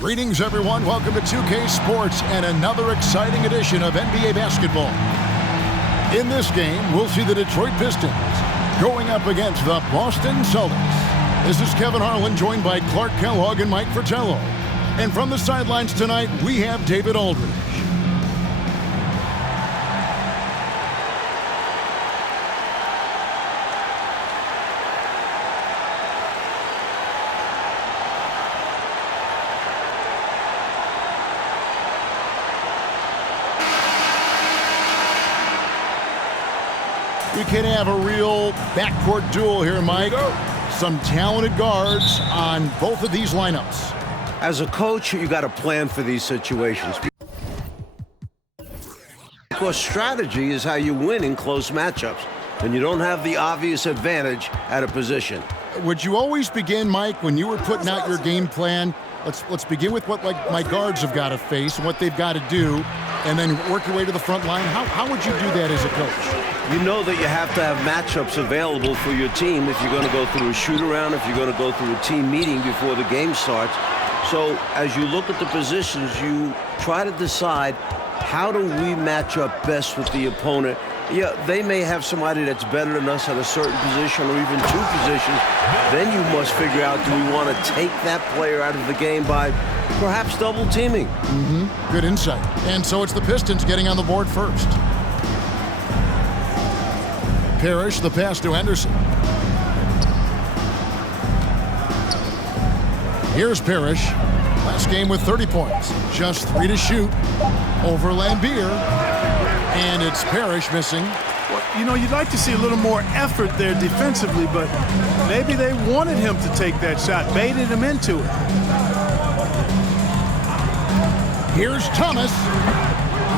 Greetings, everyone. Welcome to 2K Sports and another exciting edition of NBA basketball. In this game, we'll see the Detroit Pistons going up against the Boston Celtics. This is Kevin Harlan, joined by Clark Kellogg and Mike Fratello. And from the sidelines tonight, we have David Aldridge. We can have a real backcourt duel here, Mike. Some talented guards on both of these lineups. As a coach, you got to plan for these situations. Because strategy is how you win in close matchups, and you don't have the obvious advantage at a position. Would you always begin, Mike, when you were putting out your game plan? Let's begin with what my guards have got to face and what they've got to do, and then work your way to the front line. How would you do that as a coach? You know that you have to have matchups available for your team if you're going to go through a shoot-around, if you're going to go through a team meeting before the game starts. So as you look at the positions, you try to decide, how do we match up best with the opponent? Yeah, they may have somebody that's better than us at a certain position or even two positions. Then you must figure out, do we want to take that player out of the game by perhaps double teaming? Good insight. And so it's the Pistons getting on the board first. Parrish, the pass to Henderson. Here's Parrish. Last game with 30 points. Just 3 to shoot over Lambier. And it's Parrish missing. Well, you know, you'd like to see a little more effort there defensively, but maybe they wanted him to take that shot, baited him into it. Here's Thomas.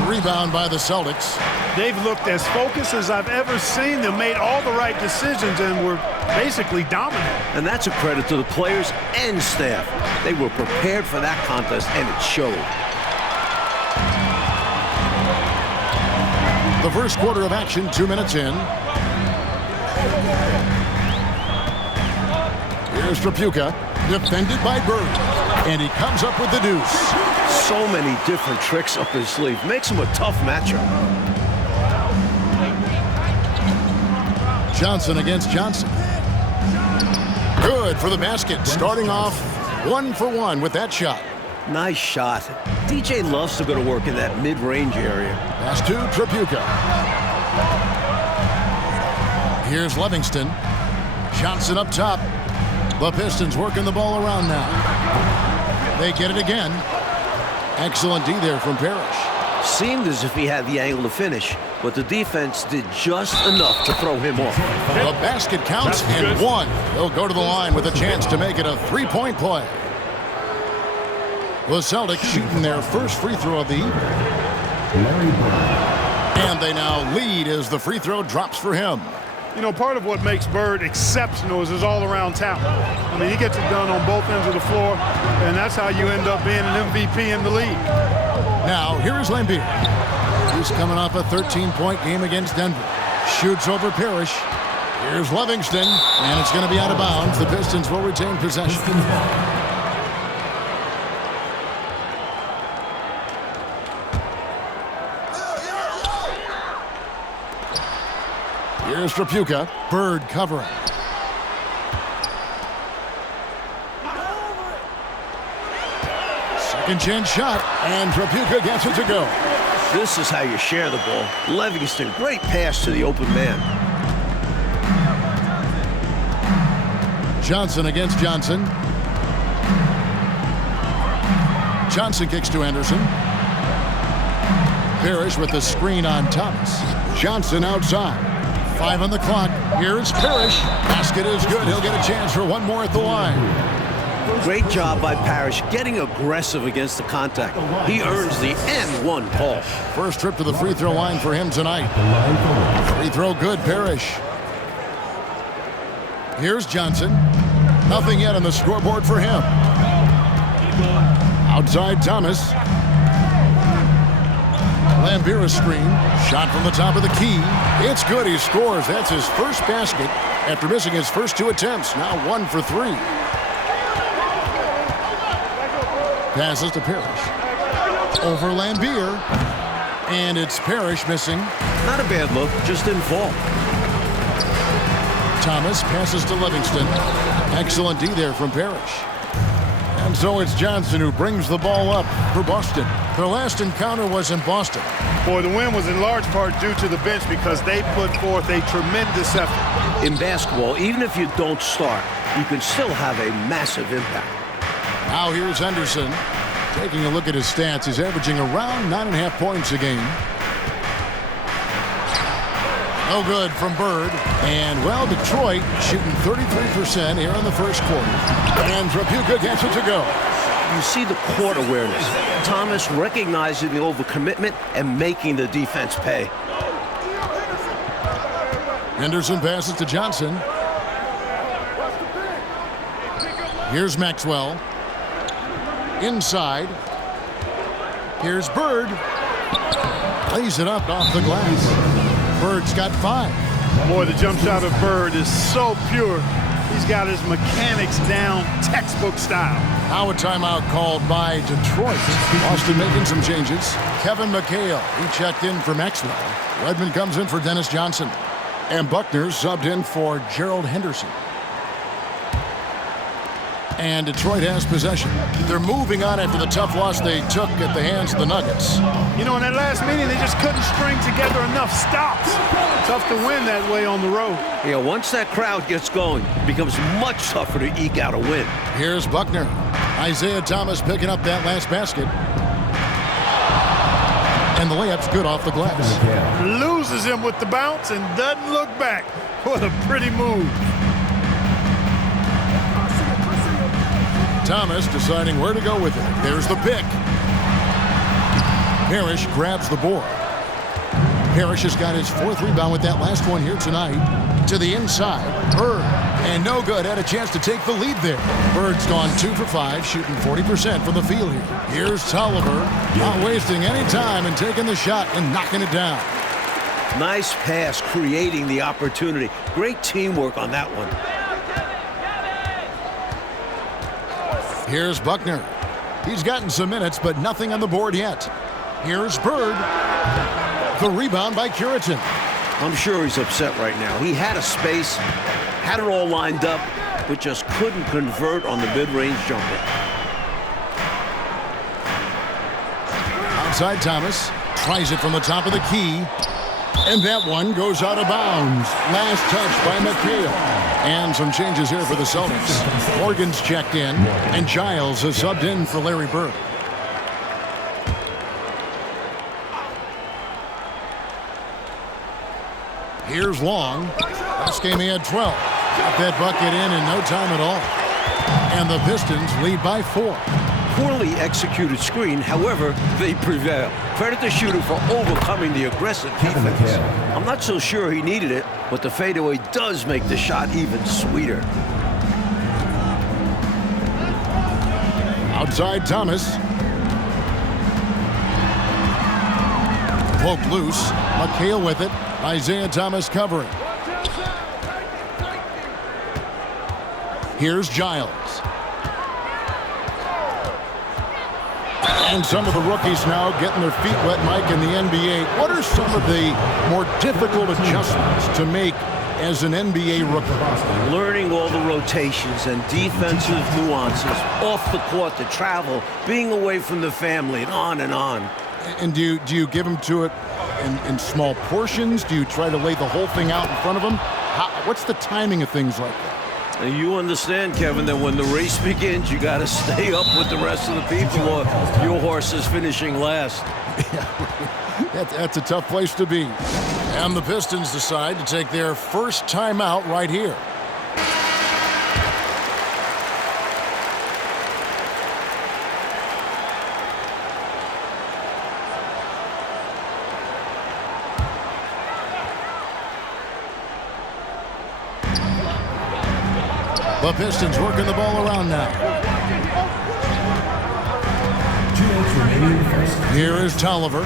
Rebound by the Celtics. They've looked as focused as I've ever seen them, made all the right decisions, and were basically dominant. And that's a credit to the players and staff. They were prepared for that contest, and it showed. The first quarter of action, 2 minutes in. Here's Trapuka, defended by Bird, and he comes up with the deuce. So many different tricks up his sleeve. Makes him a tough matchup. Johnson against Johnson. Good for the basket. Starting off 1 for 1 with that shot. Nice shot. DJ loves to go to work in that mid-range area. Pass to Trapuka. Here's Livingston. Johnson up top. The Pistons working the ball around now. They get it again. Excellent D there from Parrish. Seemed as if he had the angle to finish, but the defense did just enough to throw him off. The basket counts and one. They'll go to the line with a chance to make it a three-point play. The Celtics shooting their first free throw of the evening. And they now lead as the free throw drops for him. You know, part of what makes Bird exceptional is his all-around talent. I mean, he gets it done on both ends of the floor, and that's how you end up being an MVP in the league. Now, here is Lambier. He's coming off a 13-point game against Denver. Shoots over Parrish. Here's Livingston, and it's going to be out of bounds. The Pistons will retain possession. Here's Trapuka. Bird covering. Second chance shot, and Trapuka gets it to go. This is how you share the ball. Livingston, great pass to the open man. Johnson against Johnson. Johnson kicks to Anderson. Parrish with the screen on Thomas. Johnson outside. 5 on the clock. Here's Parrish. Basket is good. He'll get a chance for one more at the line. Great job by Parrish getting aggressive against the contact. He earns the N1 call. First trip to the free throw line for him tonight. Free throw good, Parrish. Here's Johnson. Nothing yet on the scoreboard for him. Outside Thomas. Lambier screen. Shot from the top of the key. It's good. He scores. That's his first basket after missing his first 2 attempts. Now 1 for 3. Passes to Parrish. Over Lambier. And it's Parrish missing. Not a bad look, just didn't fall. Thomas passes to Livingston. Excellent D there from Parrish. And so it's Johnson who brings the ball up for Boston. Their last encounter was in Boston. Boy, the win was in large part due to the bench because they put forth a tremendous effort. In basketball, even if you don't start, you can still have a massive impact. Now here's Henderson. Taking a look at his stats, he's averaging around 9.5 points a game. No good from Bird. And, well, Detroit shooting 33% here in the first quarter. And Trapuka gets it to go. You see the court awareness. Thomas recognizing the overcommitment and making the defense pay. Henderson passes to Johnson. Here's Maxwell. Inside. Here's Bird. Lays it up off the glass. Bird's got 5. Boy, the jump shot of Bird is so pure. He's got his mechanics down textbook style. Now a timeout called by Detroit. Boston making some changes. Kevin McHale, he checked in for Maxwell. Redmond comes in for Dennis Johnson. And Buckner subbed in for Gerald Henderson. And Detroit has possession. They're moving on after the tough loss they took at the hands of the Nuggets. You know, in that last meeting, they just couldn't string together enough stops. Tough to win that way on the road. Yeah, once that crowd gets going, it becomes much tougher to eke out a win. Here's Buckner. Isaiah Thomas picking up that last basket. And the layup's good off the glass. Loses him with the bounce and doesn't look back. What a pretty move. Thomas deciding where to go with it. There's the pick. Parrish grabs the board. Parrish has got his 4th rebound with that last one here tonight. To the inside. Bird. And no good. Had a chance to take the lead there. Bird's gone 2 for 5, shooting 40% from the field here. Here's Tolliver. Not wasting any time and taking the shot and knocking it down. Nice pass, creating the opportunity. Great teamwork on that one. Here's Buckner. He's gotten some minutes, but nothing on the board yet. Here's Bird. The rebound by Curitin. I'm sure he's upset right now. He had a space, had it all lined up, but just couldn't convert on the mid-range jumper. Outside Thomas. Tries it from the top of the key. And that one goes out of bounds. Last touch by McHale. And some changes here for the Celtics. Morgan's checked in, and Giles has subbed in for Larry Bird. Here's Long. Last game he had 12. Got that bucket in no time at all. And the Pistons lead by 4. Poorly executed screen, however, they prevail. Credit the shooter for overcoming the aggressive defense. I'm not so sure he needed it, but the fadeaway does make the shot even sweeter. Outside Thomas. Poke loose. McHale with it. Isaiah Thomas covering. Here's Giles. And some of the rookies now getting their feet wet, Mike, in the NBA. What are some of the more difficult adjustments to make as an NBA rookie? Learning all the rotations and defensive nuances, off the court, the travel, being away from the family, and on and on. And do you give them to it in small portions? Do you try to lay the whole thing out in front of them? What's the timing of things like that? And you understand, Kevin, that when the race begins, you got to stay up with the rest of the people, or your horse is finishing last. Yeah, that's a tough place to be. And the Pistons decide to take their first timeout right here. The Pistons working the ball around now. Here is Tolliver.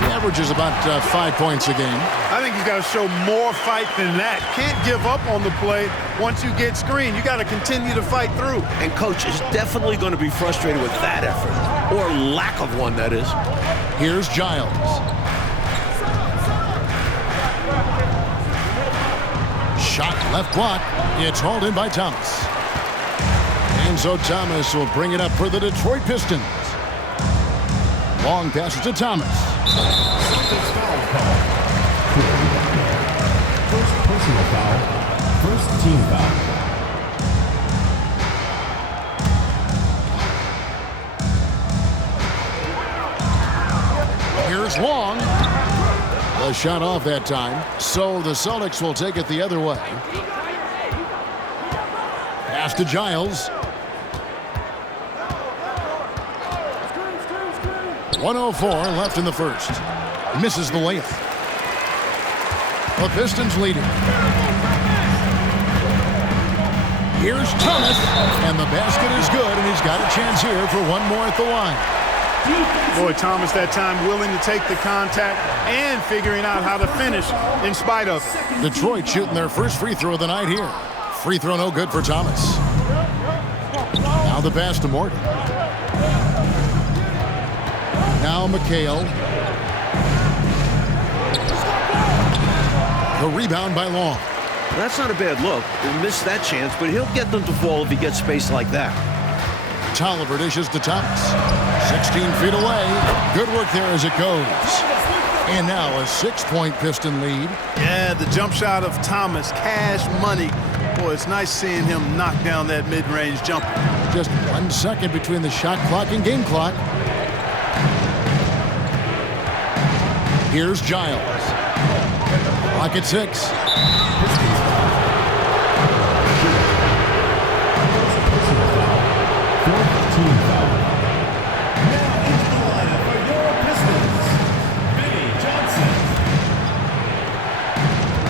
He averages about 5 points a game. I think he's got to show more fight than that. Can't give up on the play once you get screened. You got to continue to fight through. And coach is definitely going to be frustrated with that effort, or lack of one, that is. Here's Giles. Shot left block. It's hauled in by Thomas. And so Thomas will bring it up for the Detroit Pistons. Long passes to Thomas. First personal foul. First team foul. Here's Long. The shot off that time. So the Celtics will take it the other way. Pass to Giles. 1:04 left in the first. Misses the layup. The Pistons leading. Here's Thomas. And the basket is good, and he's got a chance here for one more at the line. Boy, Thomas that time willing to take the contact and figuring out how to finish in spite of it. Detroit shooting their first free throw of the night here. Free throw no good for Thomas. Now the pass to Morgan. Now McHale. The rebound by Long. That's not a bad look. He missed that chance, but he'll get them to fall if he gets space like that. Tolliver dishes to Thomas. 16 feet away. Good work there as it goes. And now a 6-point Piston lead. Yeah, the jump shot of Thomas, cash money. Boy, it's nice seeing him knock down that mid-range jumper. Just 1 second between the shot clock and game clock. Here's Giles. Clock at 6.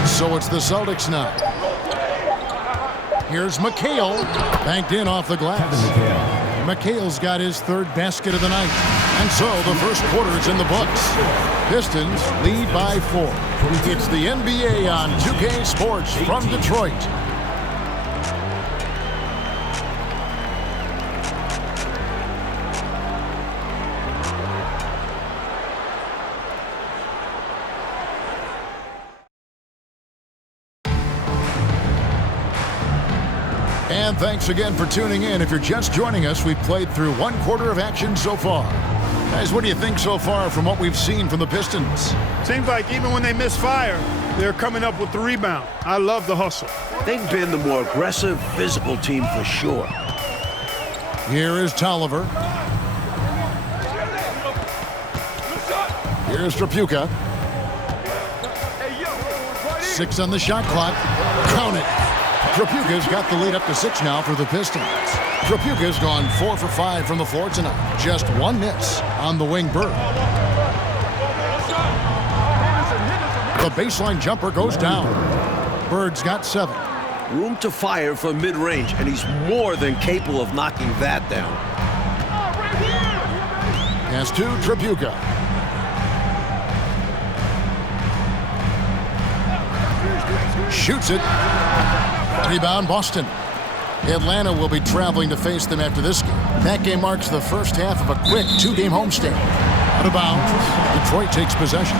So it's the Celtics now. Here's McHale. Banked in off the glass. McHale's got his third basket of the night. And so the first quarter is in the books. Pistons lead by 4. It's the NBA on 2K Sports from Detroit. And thanks again for tuning in. If you're just joining us, we've played through 1 quarter of action so far. Guys, what do you think so far from what we've seen from the Pistons? Seems like even when they miss fire, they're coming up with the rebound. I love the hustle. They've been the more aggressive, physical team for sure. Here is Tolliver. Here's Trapuka. 6 on the shot clock. Count it. Trapuka's got the lead up to 6 now for the Pistons. Trapuka's gone 4 for 5 from the floor tonight. Just 1 miss on the wing Bird. The baseline jumper goes down. Bird's got 7. Room to fire from mid-range, and he's more than capable of knocking that down. Pass to Trapuka. Shoots it. Rebound Boston. Atlanta will be traveling to face them after this game. That game marks the first half of a quick 2-game homestand. Out of bounds. Detroit takes possession.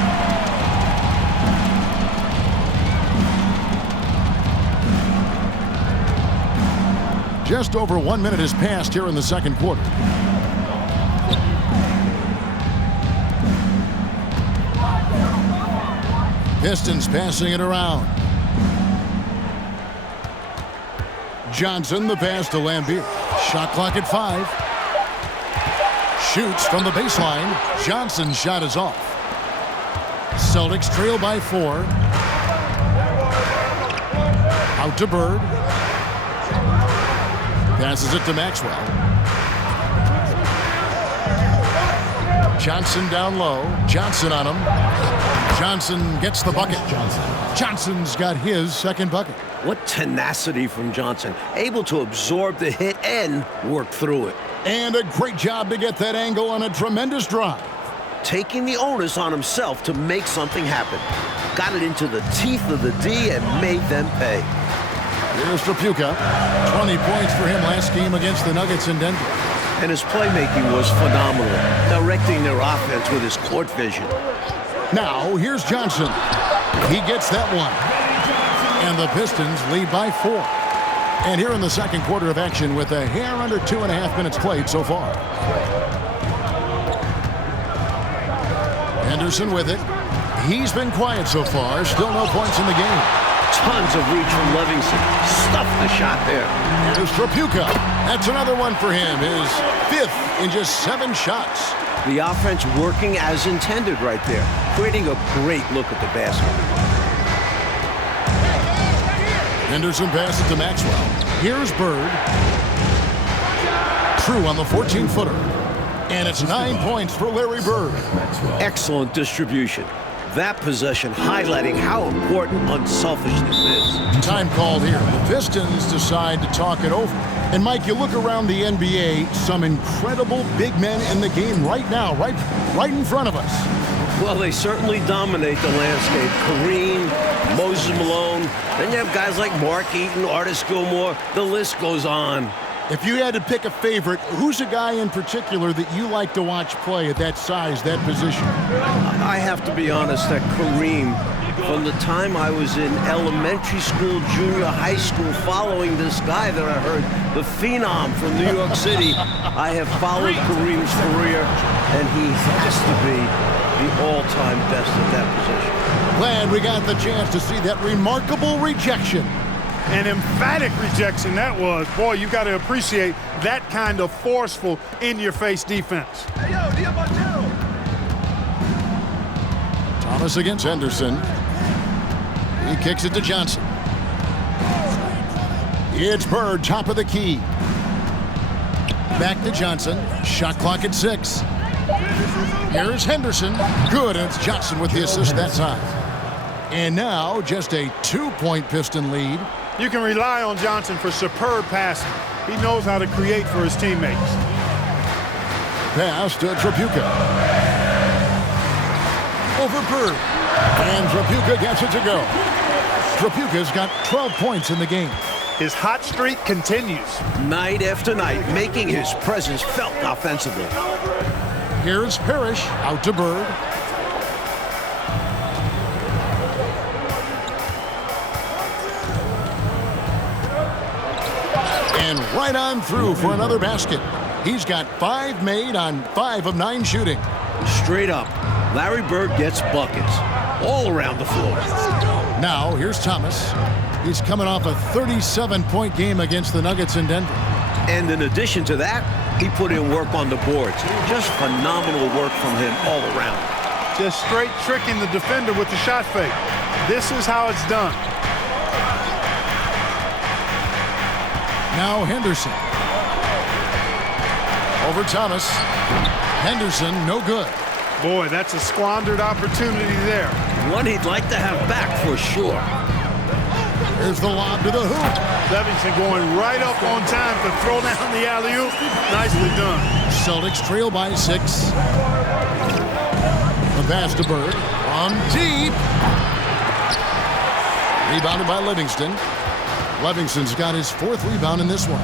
Just over 1 minute has passed here in the second quarter. Pistons passing it around. Johnson, the pass to Lambeer. Shot clock at 5. Shoots from the baseline. Johnson's shot is off. Celtics trail by 4. Out to Bird. Passes it to Maxwell. Johnson down low. Johnson on him. Johnson gets the bucket. Johnson's got his second bucket. What tenacity from Johnson. Able to absorb the hit and work through it. And a great job to get that angle on a tremendous drive. taking the onus on himself to make something happen. Got it into the teeth of the D and made them pay. Here's Trapuka. 20 points for him last game against the Nuggets in Denver. And his playmaking was phenomenal, directing their offense with his court vision. Now, here's Johnson. He gets that one. And the Pistons lead by 4. And here in the second quarter of action with a hair under 2.5 minutes played so far. Henderson with it. He's been quiet so far. Still no points in the game. Tons of reach from Livingston. Stuffed the shot there. Here's Trapuka. That's another one for him. His 5th in just 7 shots. The offense working as intended right there. Creating a great look at the basket. Henderson passes to Maxwell. Here's Bird. True on the 14-footer. And it's 9 points for Larry Bird. Excellent distribution. That possession highlighting how important unselfishness is. Time called here. The Pistons decide to talk it over. And Mike, you look around the NBA, some incredible big men in the game right now, right in front of us. Well, they certainly dominate the landscape. Kareem, Moses Malone. Then you have guys like Mark Eaton, Artis Gilmore. The list goes on. If you had to pick a favorite, who's a guy in particular that you like to watch play at that size, that position? I have to be honest that Kareem, from the time I was in elementary school, junior high school, following this guy that I heard, the phenom from New York City, I have followed Kareem's career, and he has to be the all-time best at that position. Glad we got the chance to see that remarkable rejection. An emphatic rejection that was. Boy, you got to appreciate that kind of forceful, in-your-face defense. Thomas against Henderson. He kicks it to Johnson. It's Bird, top of the key. Back to Johnson. Shot clock at 6. Here's Henderson. Good, and it's Johnson with the assist that time. And now just a 2-point Piston lead. You can rely on Johnson for superb passing. He knows how to create for his teammates. Pass to Trapuka. Over Bird. And Trapuka gets it to go. Trapuka's got 12 points in the game. His hot streak continues. Night after night, making his presence felt offensively. Here's Parrish out to Bird. And right on through for another basket. He's got 5 made on 5 of 9 shooting. Straight up, Larry Bird gets buckets all around the floor. Now, here's Thomas. He's coming off a 37-point game against the Nuggets in Denver. And in addition to that, he put in work on the boards. Just phenomenal work from him all around. Just straight tricking the defender with the shot fake. This is how it's done. Now Henderson. Over Thomas. Henderson, no good. Boy, that's a squandered opportunity there. One he'd like to have back for sure. Here's the lob to the hoop. Livingston going right up on time to throw down the alley-oop. Nicely done. Celtics trail by 6. The pass to Bird. On deep. Rebounded by Livingston. Livingston's got his 4th rebound in this one.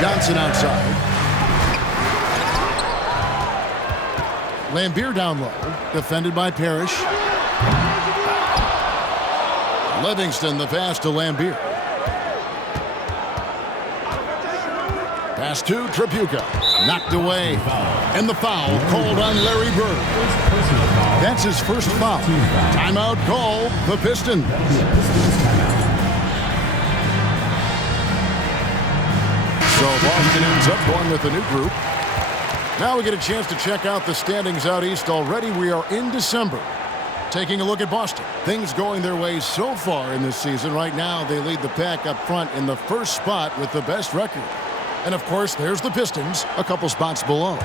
Johnson outside. Lambier down low. Defended by Parrish. Livingston, the pass to Lambier. Pass to Trapuka. Knocked away. And the foul called on Larry Bird. That's his first foul. Timeout call, the Pistons. So Boston ends up going with a new group. Now we get a chance to check out the standings out east already. We are in December. Taking a look at Boston. Things going their way so far in this season. Right now, they lead the pack up front in the first spot with the best record. And, of course, there's the Pistons, a couple spots below.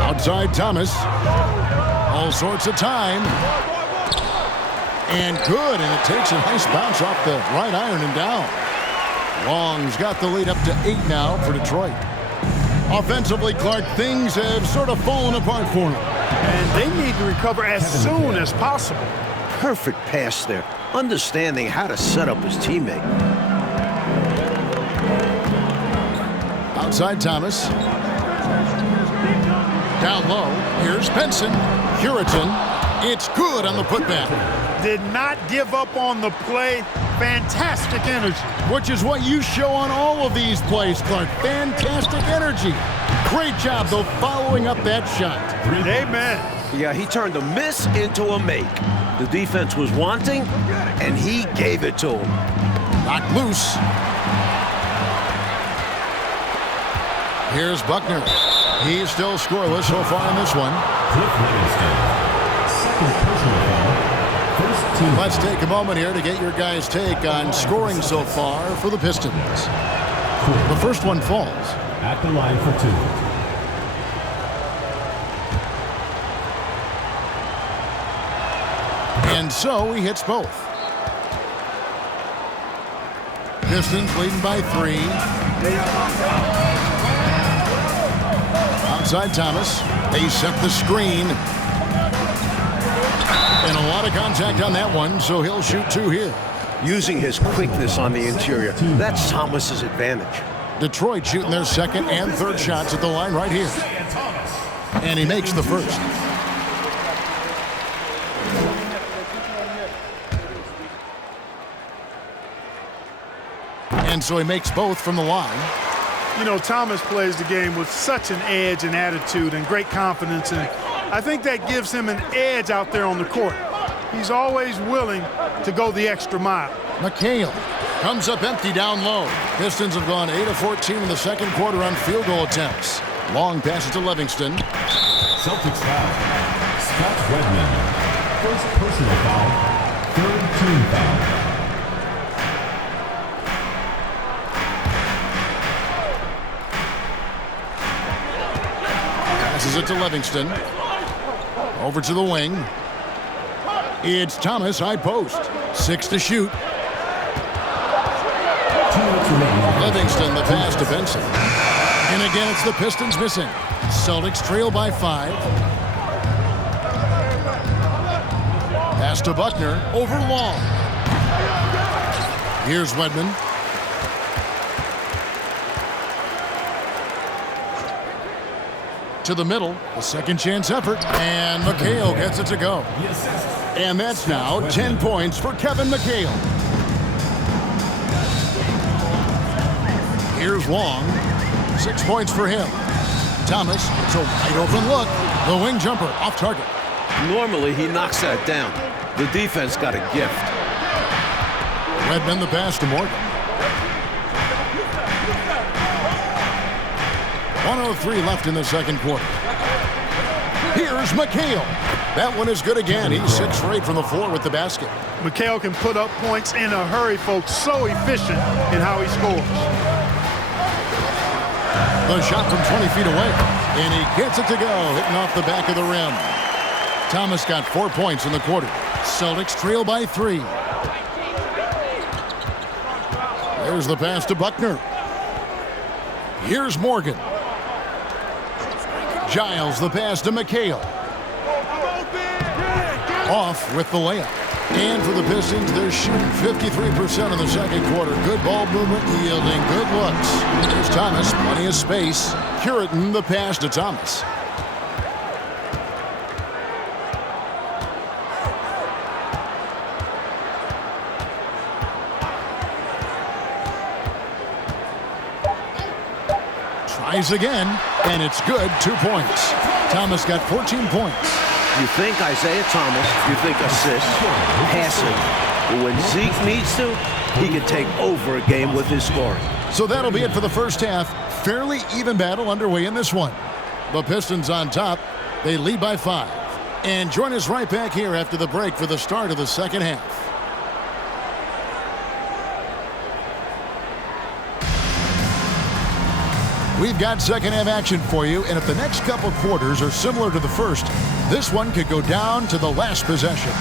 Outside Thomas. All sorts of time. And good, and it takes a nice bounce off the right iron and down. Long's got the lead up to 8 now for Detroit. Offensively, Clark, things have sort of fallen apart for him. And they need to recover as soon as possible. Perfect pass there, understanding how to set up his teammate. Outside Thomas. Down low, here's Benson. Curitan. It's good on the putback. Did not give up on the play. Fantastic energy. Which is what you show on all of these plays, Clark. Fantastic energy. Great job, though, following up that shot. Amen. Yeah, he turned a miss into a make. The defense was wanting, and he gave it to him. Knocked loose. Here's Buckner. He's still scoreless so far in this one. Second personal foul. First team. Let's take a moment here to get your guys' take on scoring so far for the Pistons. The first one falls. At the line for 2. And so he hits both. Pistons leading by 3. Outside Thomas. They set the screen. And a lot of contact on that one, so he'll shoot 2 here. Using his quickness on the interior, that's Thomas's advantage. Detroit shooting their second and third shots at the line right here. And he makes the first. And so he makes both from the line. You know, Thomas plays the game with such an edge and attitude and great confidence, and I think that gives him an edge out there on the court. He's always willing to go the extra mile. McHale comes up empty down low. Pistons have gone 8 of 14 in the second quarter on field goal attempts. Long passes to Livingston. Celtics foul. Scott Redmond. First personal foul. Third team foul. Passes it to Livingston. Over to the wing. It's Thomas, high post. 6 to shoot. 2 minutes remaining. Livingston, the pass to Benson. And again, it's the Pistons missing. Celtics trail by 5. Pass to Buckner, over Long. Here's Wedman. To the middle, a second chance effort, and McHale gets it to go. And that's now 10 points for Kevin McHale. Here's Long, 6 points for him. Thomas, it's a wide open look. The wing jumper off target. Normally, he knocks that down. The defense got a gift. Redmond the pass to Morgan. 1:03 left in the second quarter. Here's McHale. That one is good again. He's 6 for 8 from the floor with the basket. McHale can put up points in a hurry, folks. So efficient in how he scores. The shot from 20 feet away. And he gets it to go, hitting off the back of the rim. Thomas got 4 points in the quarter. Celtics trail by 3. There's the pass to Buckner. Here's Morgan. Giles the pass to McHale. Off with the layup. And for the Pistons, they're shooting 53% in the second quarter. Good ball movement, yielding good looks. There's Thomas, plenty of space. Curitan the pass to Thomas. Tries again, and it's good. 2 points. Thomas got 14 points. You think Isaiah Thomas, you think assist, passing. But when Zeke needs to, he can take over a game with his scoring. So that'll be it for the first half. Fairly even battle underway in this one. The Pistons on top. They lead by 5. And join us right back here after the break for the start of the second half. We've got second half action for you, and if the next couple quarters are similar to the first, this one could go down to the last possession.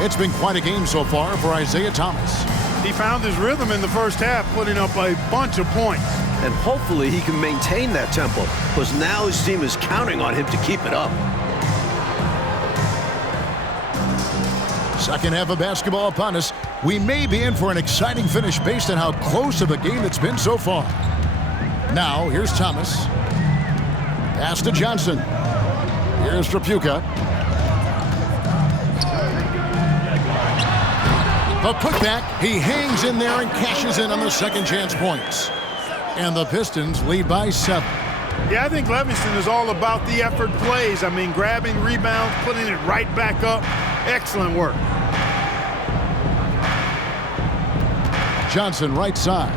It's been quite a game so far for Isaiah Thomas. He found his rhythm in the first half, putting up a bunch of points. And hopefully he can maintain that tempo, because now his team is counting on him to keep it up. Second half of basketball upon us. We may be in for an exciting finish based on how close of a game it's been so far. Now, here's Thomas. Pass to Johnson. Here's Trapuka. The putback. He hangs in there and cashes in on the second chance points. And the Pistons lead by 7. Yeah, I think Livingston is all about the effort plays. I mean, grabbing rebounds, putting it right back up. Excellent work. Johnson right side.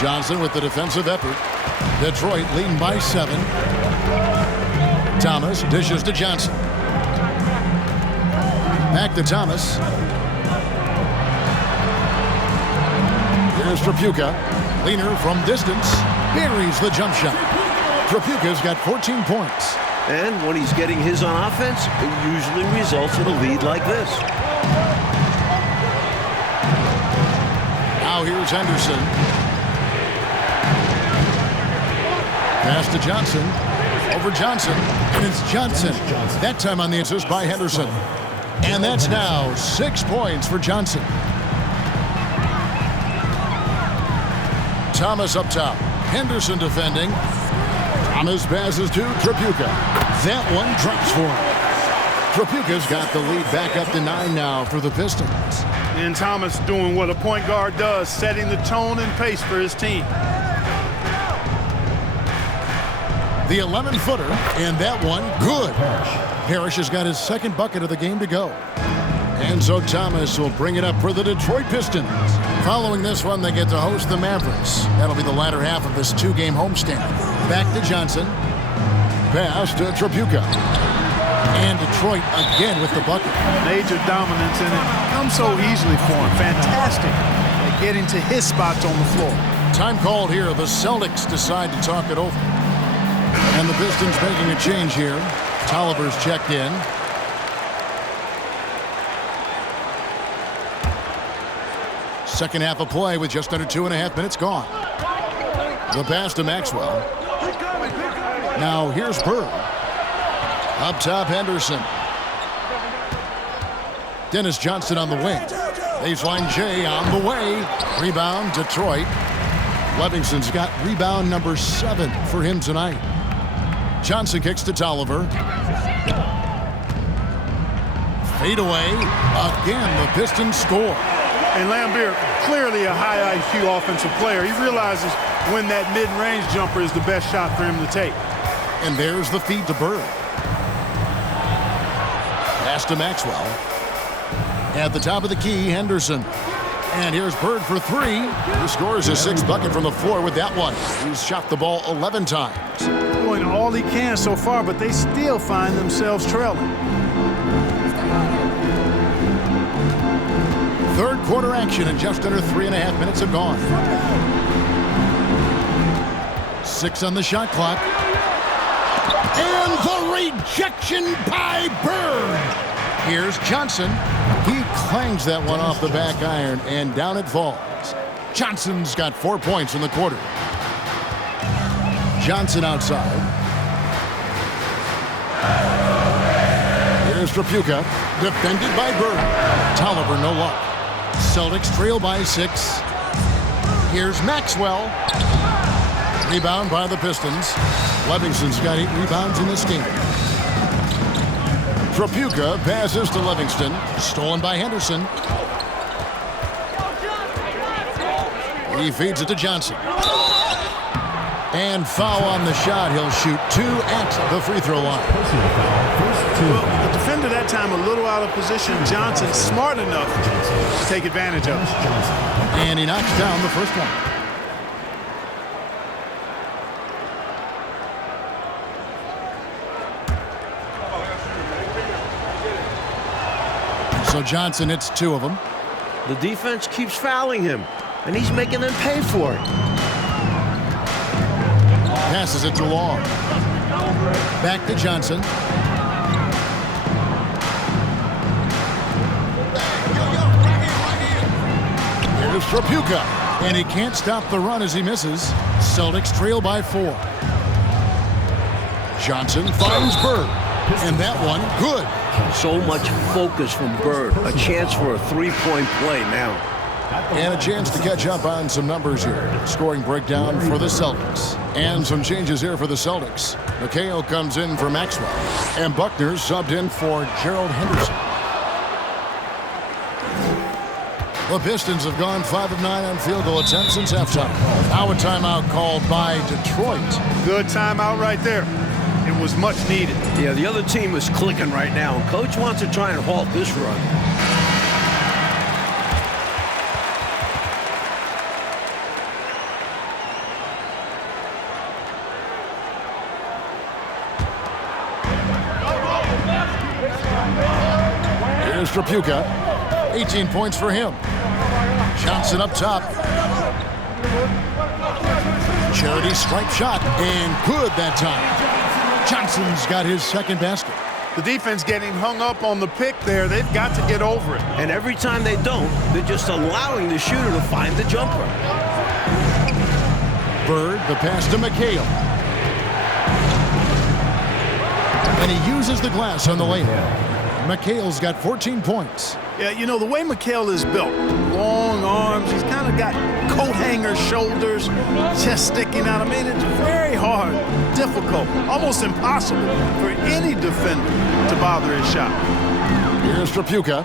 Johnson with the defensive effort. Detroit leading by 7. Thomas dishes to Johnson. Back to Thomas. Here's Trapuka. Leaner from distance. Buries the jump shot. Trapuka's got 14 points. And when he's getting his on offense, it usually results in a lead like this. Now here's Henderson. Pass to Johnson. Over Johnson. And it's Johnson. That time on the assist by Henderson. And that's now 6 points for Johnson. Thomas up top. Henderson defending. Thomas passes to Trapuka. That one drops for him. Trapuka's got the lead back up to 9 now for the Pistons. And Thomas doing what a point guard does, setting the tone and pace for his team. The 11-footer, and that one good. Parrish has got his second bucket of the game to go. And so Thomas will bring it up for the Detroit Pistons. Following this one, they get to host the Mavericks. That'll be the latter half of this 2-game homestand. Back to Johnson. Pass to Trapuka. And Detroit again with the bucket. Major dominance in it. Comes so easily for him. Fantastic at getting to his spots on the floor. Time called here. The Celtics decide to talk it over. And the Pistons making a change here. Tolliver's checked in. Second half of play with just under 2.5 minutes gone. The pass to Maxwell. Now here's Bird. Up top, Henderson. Dennis Johnson on the wing. Baseline J on the way. Rebound, Detroit. Livingston's got rebound number 7 for him tonight. Johnson kicks to Tolliver. Fade away. Again, the Pistons score. And Lambert, clearly a high IQ offensive player. He realizes when that mid-range jumper is the best shot for him to take. And there's the feed to Bird. Pass to Maxwell. At the top of the key, Henderson. And here's Bird for 3. He scores his 6th bucket from the floor with that one. He's shot the ball 11 times. Doing all he can so far, but they still find themselves trailing. Third quarter action and just under 3.5 minutes have gone. 6 on the shot clock. And the rejection by Bird. Here's Johnson. He clangs that one off the back iron, and down it falls. Johnson's got 4 points in the quarter. Johnson outside. Here's Trapuka. Defended by Bird. Tolliver, no luck. Celtics trail by 6. Here's Maxwell. Rebound by the Pistons. Livingston's got 8 rebounds in this game. Trapuka passes to Livingston. Stolen by Henderson. He feeds it to Johnson. And foul on the shot. He'll shoot 2 at the free throw line. Well, the defender that time a little out of position. Johnson smart enough to take advantage of it. And he knocks down the first one. So Johnson hits 2 of them. The defense keeps fouling him, and he's making them pay for it. Passes it to Long. Back to Johnson. Here's Trapuka, and he can't stop the run as he misses. Celtics trail by 4. Johnson finds Bird, and that one good. So much focus from Bird. A chance for a three-point play now. And a chance to catch up on some numbers here. Scoring breakdown for the Celtics. And some changes here for the Celtics. McHale comes in for Maxwell. And Buckner subbed in for Gerald Henderson. The Pistons have gone 5 of 9 on field goal attempts since halftime. Now a timeout called by Detroit. Good timeout right there. It was much needed. Yeah, the other team is clicking right now. Coach wants to try and halt this run. Here's Trapuka. 18 points for him. Johnson up top. Charity stripe shot, and good that time. Johnson's got his second basket. The defense getting hung up on the pick there. They've got to get over it. And every time they don't, they're just allowing the shooter to find the jumper. Bird, the pass to McHale. And he uses the glass on the layup. McHale's got 14 points. Yeah, you know, the way McHale is built, long arms, he's kind of got coat hanger shoulders, chest sticking out. I mean, it's very hard, difficult, almost impossible for any defender to bother his shot. Here's Trapuka.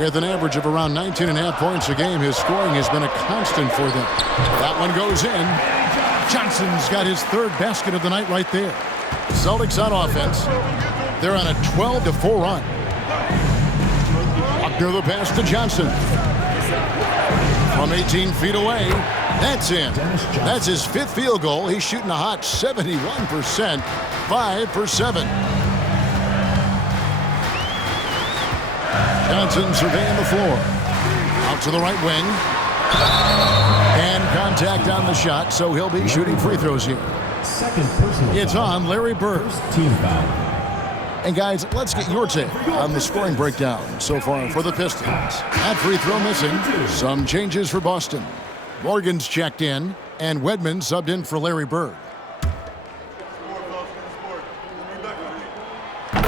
With an average of around 19.5 points a game, his scoring has been a constant for them. That one goes in. Johnson's got his third basket of the night right there. Celtics on offense. They're on a 12-4 run. Buckner the pass to Johnson. From 18 feet away, that's in. That's his 5th field goal. He's shooting a hot 71%, 5 for 7. Johnson surveying the floor. Out to the right wing. And contact on the shot, so he'll be shooting free throws here. It's on Larry Bird. Team foul. And guys, let's get your take on the scoring breakdown so far for the Pistons. That free throw missing. Some changes for Boston. Morgan's checked in, and Wedman subbed in for Larry Bird.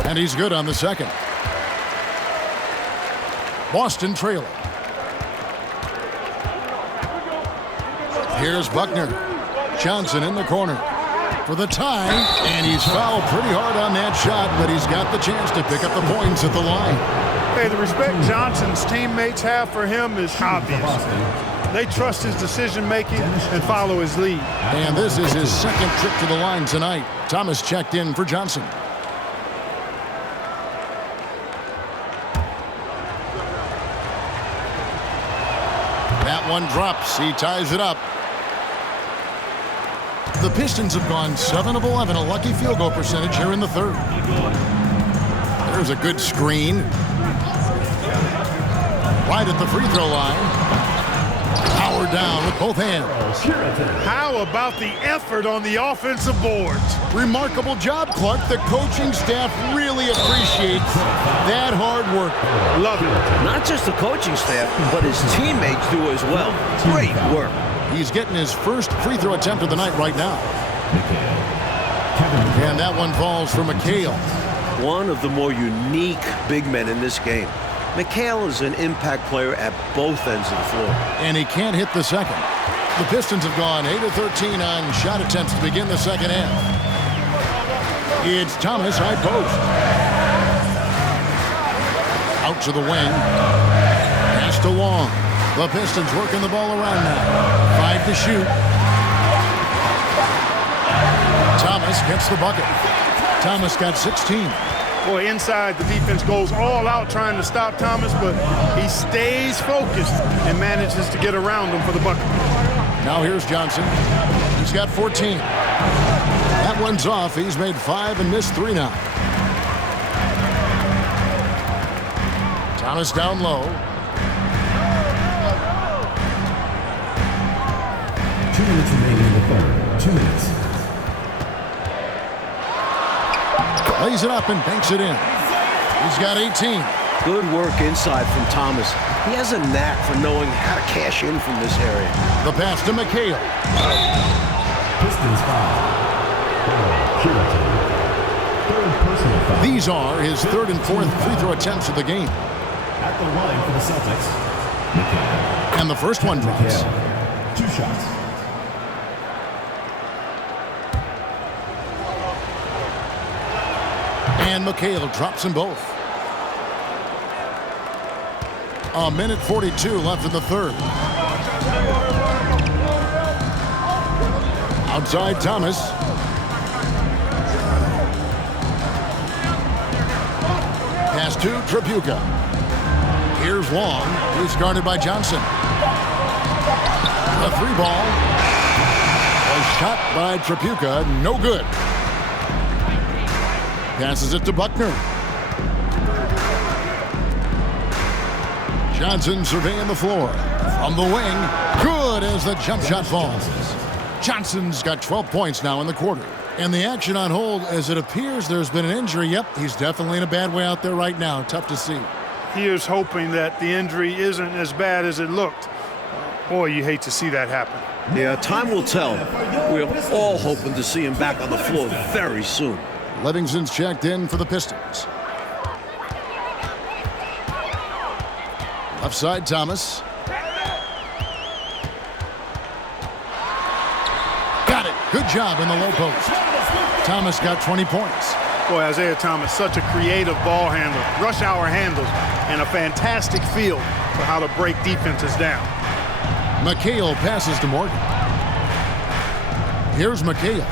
And he's good on the second. Boston trailing. Here's Buckner. Johnson in the corner for the tie, and he's fouled pretty hard on that shot, but he's got the chance to pick up the points at the line. Hey, the respect Johnson's teammates have for him is obvious. They trust his decision-making and follow his lead. And this is his second trip to the line tonight. Thomas checked in for Johnson. That one drops. He ties it up. The Pistons have gone 7 of 11, a lucky field goal percentage here in the third. There's a good screen. Right at the free throw line. Power down with both hands. How about the effort on the offensive boards? Remarkable job, Clark. The coaching staff really appreciates that hard work. Love it. Not just the coaching staff, but his teammates do as well. Great work. He's getting his first free throw attempt of the night right now. And that one falls for McHale. One of the more unique big men in this game. McHale is an impact player at both ends of the floor. And he can't hit the second. The Pistons have gone 8 of 13 on shot attempts to begin the second half. It's Thomas high post. Out to the wing. Pass to Long. The Pistons working the ball around now. 5 to shoot. Thomas gets the bucket. Thomas got 16. Boy, inside, the defense goes all out trying to stop Thomas, but he stays focused and manages to get around him for the bucket. Now here's Johnson. He's got 14. That one's off. He's made 5 and missed 3 now. Thomas down low. 2 minutes remaining in the third. 2 minutes. Lays it up and banks it in. He's got 18. Good work inside from Thomas. He has a knack for knowing how to cash in from this area. The pass to McHale. Pistons foul. Third personal foul. These are his third and fourth free throw attempts of the game. At the line for the Celtics, McHale. And the first one drops. McHale. 2 shots. And McHale drops them both. A minute 42 left in the third. Outside Thomas. Pass to Tripucka. Here's Long. He's guarded by Johnson. The 3 ball. A shot by Tripucka. No good. Passes it to Buckner. Johnson surveying the floor. From the wing. Good as the jump shot falls. Johnson's got 12 points now in the quarter. And the action on hold as it appears there's been an injury. Yep, he's definitely in a bad way out there right now. Tough to see. Here's hoping that the injury isn't as bad as it looked. Boy, you hate to see that happen. Yeah, time will tell. We're all hoping to see him back on the floor very soon. Livingston's checked in for the Pistons. Left side, Thomas. Got it. Good job in the low post. Thomas got 20 points. Boy, Isaiah Thomas, such a creative ball handler. Rush hour handles and a fantastic feel for how to break defenses down. McHale passes to Morgan. Here's McHale.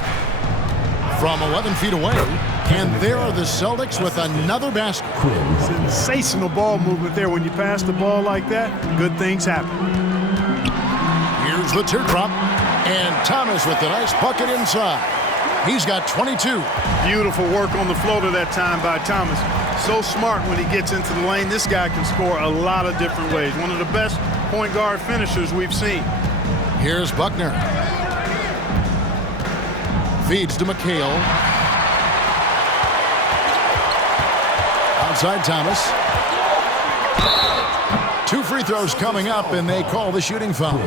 From 11 feet away. And there are the Celtics with another basket. Sensational ball movement there. When you pass the ball like that, good things happen. Here's the teardrop. And Thomas with the nice bucket inside. He's got 22. Beautiful work on the floater that time by Thomas. So smart when he gets into the lane. This guy can score a lot of different ways. One of the best point guard finishers we've seen. Here's Buckner. Feeds to McHale. Outside Thomas. 2 free throws coming up, and they call the shooting foul.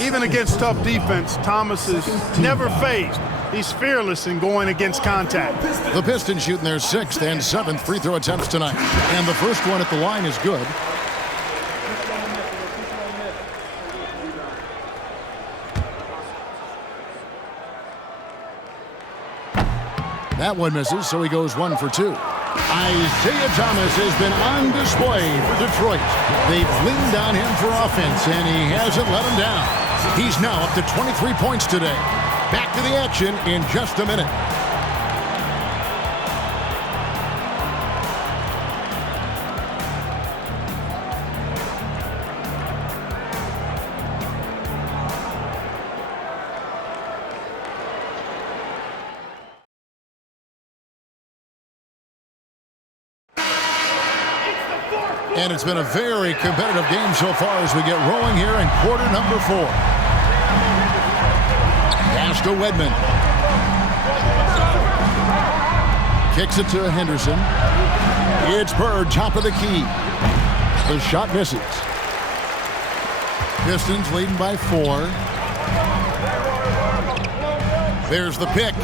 Even against tough defense, Thomas is never phased. He's fearless in going against contact. The Pistons shooting their 6th and 7th free throw attempts tonight. And the first one at the line is good. That one misses, so he goes 1 for 2. Isaiah Thomas has been on display for Detroit. They've leaned on him for offense, and he hasn't let them down. He's now up to 23 points today. Back to the action in just a minute. And it's been a very competitive game so far as we get rolling here in quarter number 4. Pass to Wedman. Kicks it to Henderson. It's Bird, top of the key. The shot misses. Pistons leading by 4. There's the pick.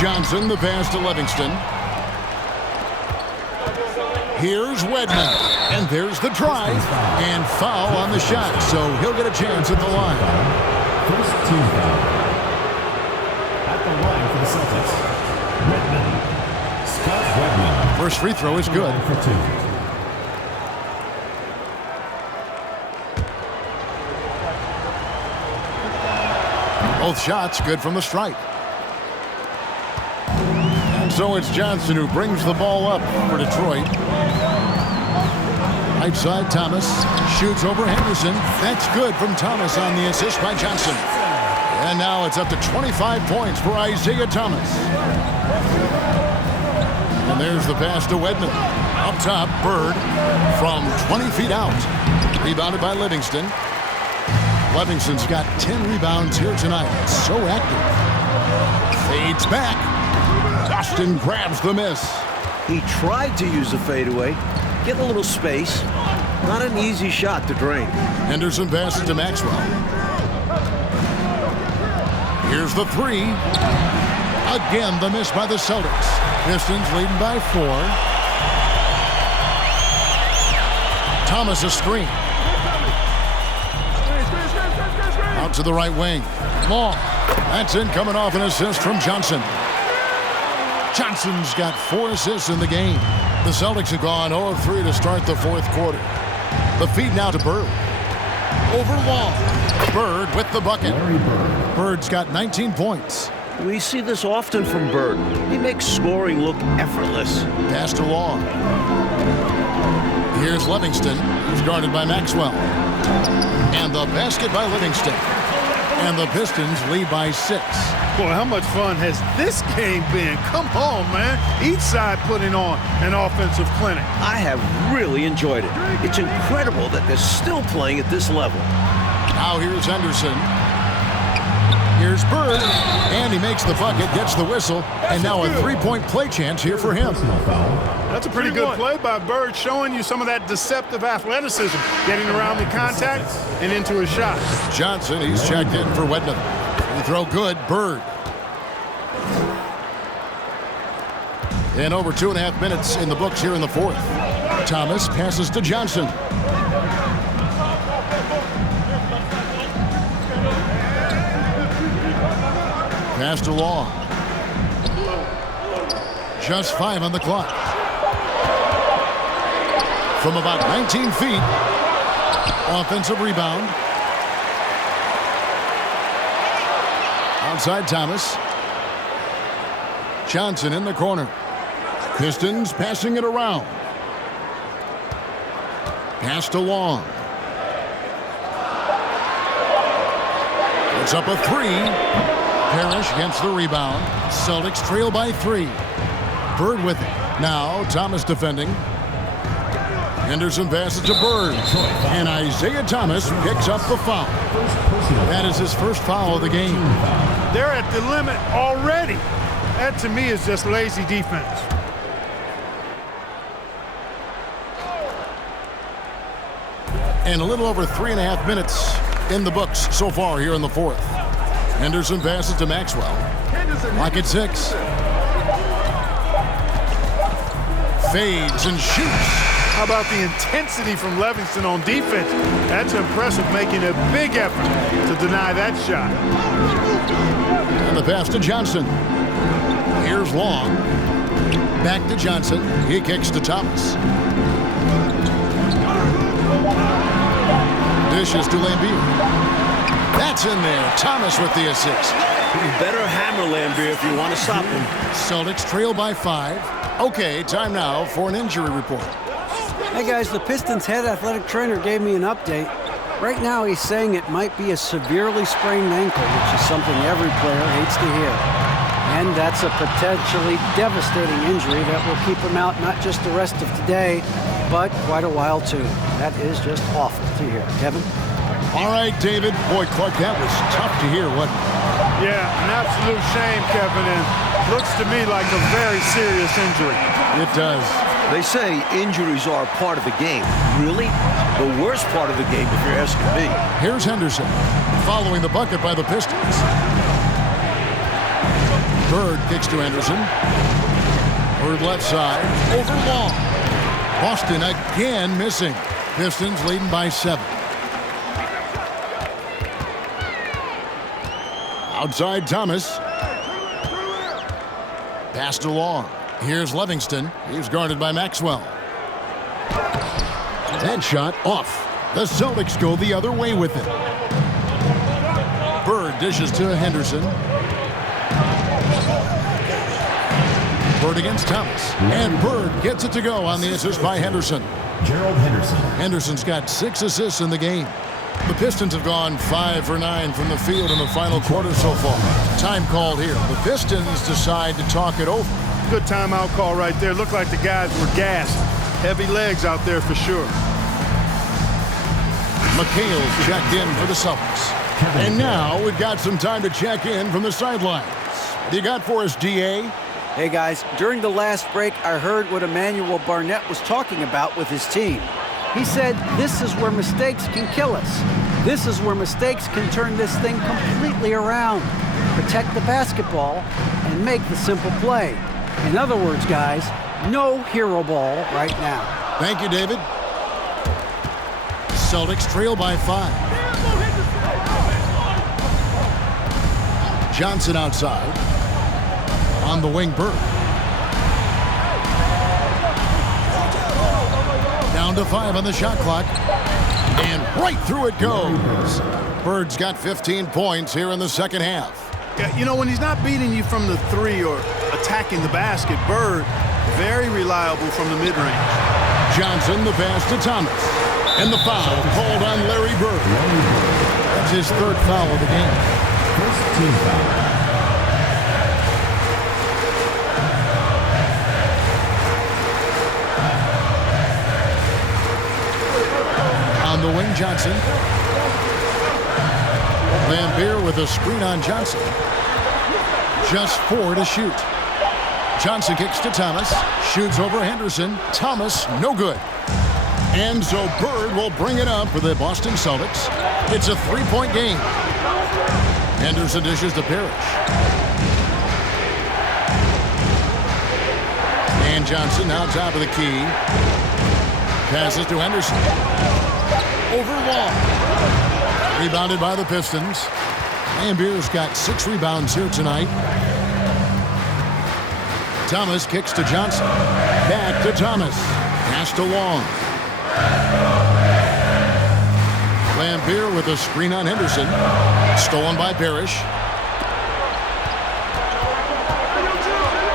Johnson, the pass to Livingston. Here's Wedman, and there's the drive, and foul on the shot, so he'll get a chance at the line. First team foul. At the line for the Celtics, Wedman. Scott Wedman. First free throw is good. For 2. Both shots good from the stripe. And so it's Johnson who brings the ball up for Detroit. Right side, Thomas shoots over Henderson. That's good from Thomas on the assist by Johnson. And now it's up to 25 points for Isaiah Thomas. And there's the pass to Wedman. Up top, Bird from 20 feet out. Rebounded by Livingston. Livingston's got 10 rebounds here tonight. So active. Fades back. Austin grabs the miss. He tried to use the fadeaway, get a little space. Not an easy shot to drain. Henderson passes to Maxwell. Here's the three. Again, the miss by the Celtics. Pistons leading by 4. Thomas a screen. Out to the right wing. Long. That's in, coming off an assist from Johnson. Johnson's got 4 assists in the game. The Celtics have gone 0 of 3 to start the 4th quarter. The feed now to Bird. Over Long. Bird with the bucket. Bird's got 19 points. We see this often from Bird. He makes scoring look effortless. Pass to Long. Here's Livingston. He's guarded by Maxwell. And the basket by Livingston. And the Pistons lead by 6. Boy, how much fun has this game been? Come on, man. Each side putting on an offensive clinic. I have really enjoyed it. It's incredible that they're still playing at this level. Now here's Henderson. Here's Bird. And he makes the bucket, gets the whistle. And now a 3-point play chance here for him. That's a pretty good play by Bird, showing you some of that deceptive athleticism, getting around the contact and into his shot. Johnson, he's checked in for Wedman. Free throw good, Bird. And over 2.5 minutes in the books here in the 4th. Thomas passes to Johnson. Pass to Long. Just 5 on the clock. From about 19 feet. Offensive rebound. Outside Thomas. Johnson in the corner. Pistons passing it around. Pass to Long. It's up a 3. Parrish gets the rebound. Celtics trail by 3. Bird with it. Now Thomas defending. Henderson passes to Bird. And Isaiah Thomas picks up the foul. That is his first foul of the game. They're at the limit already. That to me is just lazy defense. And a little over 3.5 minutes in the books so far here in the 4th. Henderson passes to Maxwell. Lock at 6. Fades and shoots. How about the intensity from Livingston on defense? That's impressive, making a big effort to deny that shot. And the pass to Johnson. Here's Long. Back to Johnson. He kicks to Thomas. Dishes to Lambier. That's in there. Thomas with the assist. You better hammer Lambier if you want to stop him. Celtics trail by 5. Okay, time now for an injury report. Hey guys, the Pistons head athletic trainer gave me an update. Right now he's saying it might be a severely sprained ankle, which is something every player hates to hear. And that's a potentially devastating injury that will keep him out not just the rest of today, but quite a while too. That is just awful to hear. Kevin? All right, David. Boy, Clark, that was tough to hear, wasn't it? Yeah, an absolute shame, Kevin, and looks to me like a very serious injury. It does. They say injuries are part of the game. Really? The worst part of the game, if you're asking me. Here's Henderson, following the bucket by the Pistons. Bird kicks to Henderson. Bird left side, over Long. Boston again missing. Pistons leading by 7. Outside Thomas. Pass to Long. Here's Livingston. He's guarded by Maxwell. That shot off. The Celtics go the other way with it. Bird dishes to Henderson. Bird against Thomas. And Bird gets it to go on the assist by Henderson. Gerald Henderson. Henderson's got 6 assists in the game. The Pistons have gone 5 for 9 from the field in the final quarter so far. Time called here. The Pistons decide to talk it over. Good timeout call right there. Looked like the guys were gassed. Heavy legs out there for sure. McHale's checked in for the Celtics. And now we've got some time to check in from the sidelines. What do you got for us, DA? Hey guys, during the last break, I heard what Emmanuel Barnett was talking about with his team. He said, this is where mistakes can kill us. This is where mistakes can turn this thing completely around. Protect the basketball and make the simple play. In other words, guys, no hero ball right now. Thank you, David. Celtics trail by 5. Johnson outside. On the wing, Bird. Down to 5 on the shot clock. And right through it goes. Bird's got 15 points here in the second half. Yeah, you know, when he's not beating you from the 3 or attacking the basket, Bird, very reliable from the mid-range. Johnson, the pass to Thomas. And the foul called on Larry Bird. That's his 3rd foul of the game. First team foul. On the wing, Johnson. Lambeer with a screen on Johnson. Just 4 to shoot. Johnson kicks to Thomas. Shoots over Henderson. Thomas, no good. And so Bird will bring it up for the Boston Celtics. It's a 3-point game. Henderson dishes to Parrish. And Johnson now top of the key. Passes to Henderson. Over Wall. Rebounded by the Pistons. Lambeer's got 6 rebounds here tonight. Thomas kicks to Johnson. Back to Thomas. Pass to Long. Lambeer with a screen on Henderson. Stolen by Parrish.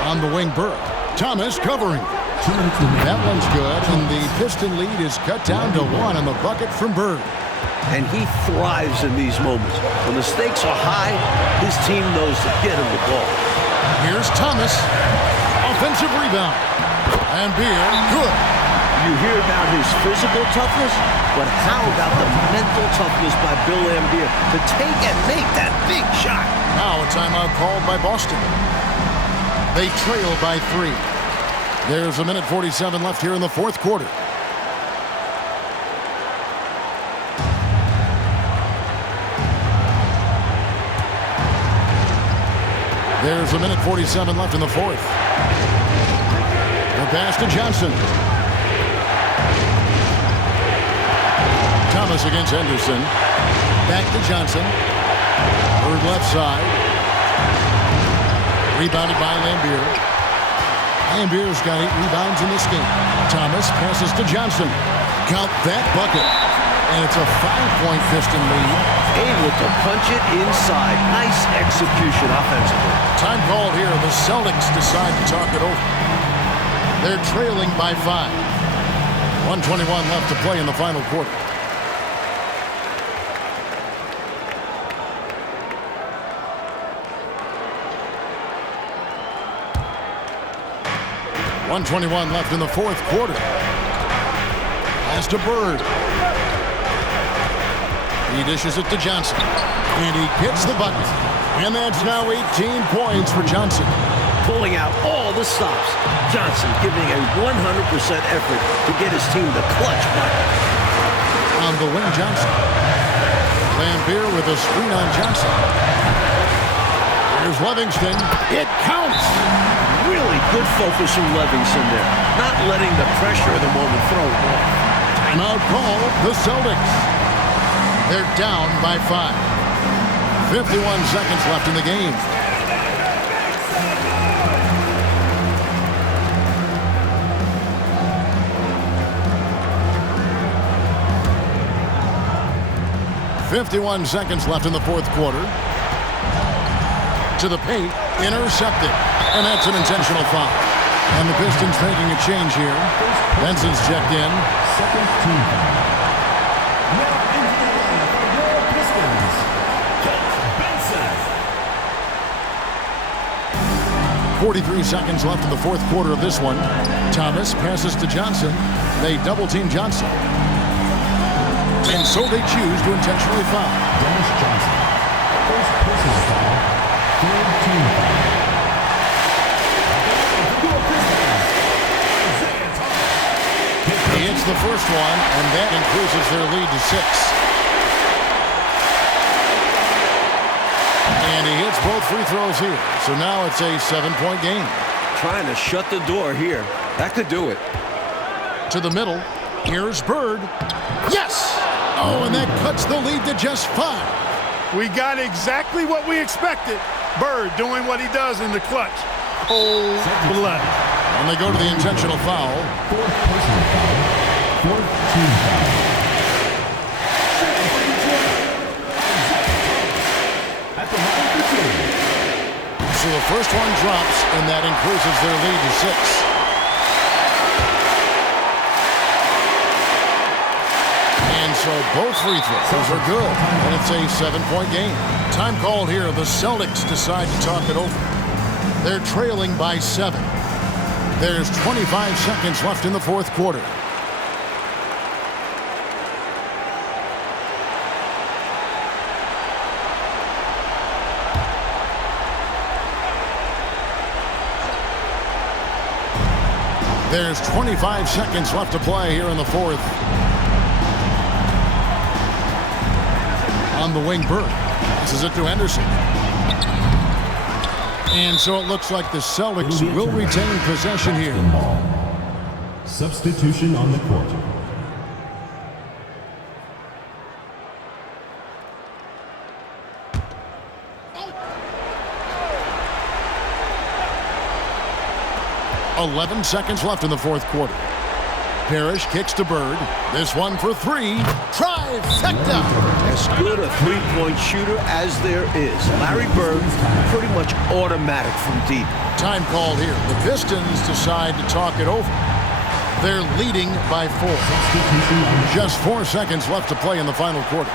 On the wing, Bird. Thomas covering. That one's good, and the Piston lead is cut down to 1 on the bucket from Bird. And he thrives in these moments. When the stakes are high, his team knows to get him the ball. Here's Thomas. Offensive rebound. Lambeer, good. You hear about his physical toughness, but how about the mental toughness by Bill Lambeer to take and make that big shot? Now a timeout called by Boston. They trail by 3. There's 1:47 left here in the 4th quarter. There's 1:47 left in the 4th. The pass to Johnson. Thomas against Henderson. Back to Johnson. Bird left side. Rebounded by Lambeer. Lambier's got 8 rebounds in this game. Thomas passes to Johnson. Count that bucket. And it's a 5-point Piston lead. Able to punch it inside. Nice execution offensively. Time called here. The Celtics decide to talk it over. They're trailing by 5. 1:21 left to play in the final quarter. .121 left in the 4th quarter. Pass to Bird. He dishes it to Johnson. And he gets the bucket. And that's now 18 points for Johnson. Pulling out all the stops. Johnson giving a 100% effort to get his team the clutch bucket. On the wing, Johnson. Lambeer with a screen on Johnson. Here's Livingston. It counts. Really good focus from Livingston there. Not letting the pressure of the moment throw him off. Timeout call, the Celtics. They're down by 5. 51 seconds left in the game. .51 seconds left in the 4th quarter. To the paint, intercepted. And that's an intentional foul. And the Pistons making a change here. Benson's checked in. Second team foul. Now into the lineup for your Pistons, Coach Benson. 43 seconds left in the 4th quarter of this one. Thomas passes to Johnson. They double-team Johnson. And so they choose to intentionally foul. Dennis Johnson. First personal foul. Third team foul. the first one, and that increases their lead to 6. And he hits both free throws here. So now it's a 7-point game. Trying to shut the door here. That could do it. To the middle. Here's Bird. Yes! Oh, and that cuts the lead to just 5. We got exactly what we expected. Bird doing what he does in the clutch. Cold-blooded. And they go to the intentional foul. 4th personal foul. 4th team foul. At the line for 2. So the first one drops, and that increases their lead to 6. And so both free throws are good, and it's a 7-point game. Time called here. The Celtics decide to talk it over. They're trailing by 7. There's 25 seconds left in the fourth quarter. There's 25 seconds left to play here in the fourth. On the wing, Bird. This is it to Henderson. And so it looks like the Celtics will retain possession here. Substitution on the court. .11 seconds left in the fourth quarter. Parrish kicks to Bird. This one for 3. Trifecta! As good a three-point shooter as there is. Larry Bird, pretty much automatic from deep. Time called here. The Pistons decide to talk it over. They're leading by 4. Just 4 seconds left to play in the final quarter.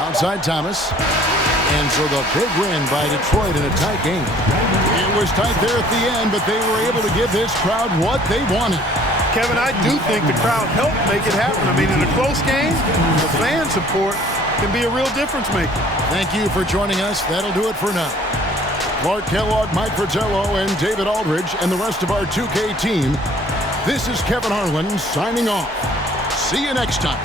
Outside Thomas. And so the big win by Detroit in a tight game. It was tight there at the end, but they were able to give this crowd what they wanted. Kevin, I do think the crowd helped make it happen. I mean, in a close game, the fan support can be a real difference maker. Thank you for joining us. That'll do it for now. Clark Kellogg, Mike Fratello, and David Aldridge, and the rest of our 2K team. This is Kevin Harlan signing off. See you next time.